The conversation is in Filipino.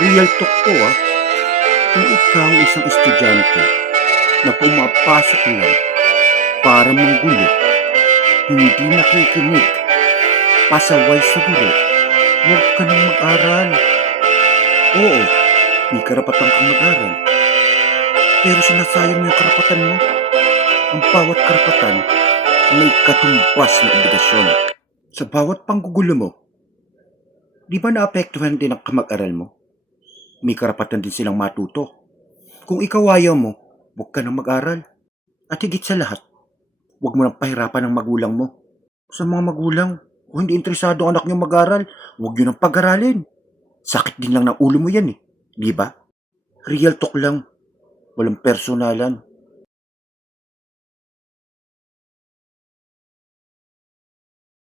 Real talk po kung ikaw isang estudyante na pumapasok lang para manggulo, hindi nakikinig, pasaway sa guro, huwag ka nang mag-aral. Oo, may karapatan kang mag-aral, pero sinasayang mo yung karapatan mo. Ang bawat karapatan may katumbas na obligasyon. Sa bawat panggugulo mo, di ba naapektuhan din ang kamag-aral mo? May karapatan din silang matuto. Kung ikaw ayaw mo, huwag ka nang mag-aral. At higit sa lahat, huwag mo nang pahirapan ang magulang mo. Sa mga magulang, kung hindi interesado ang anak niyo mag-aral, huwag niyo nang pag-aralin. Sakit din lang ng ulo mo yan di ba? Real talk lang, walang personalan.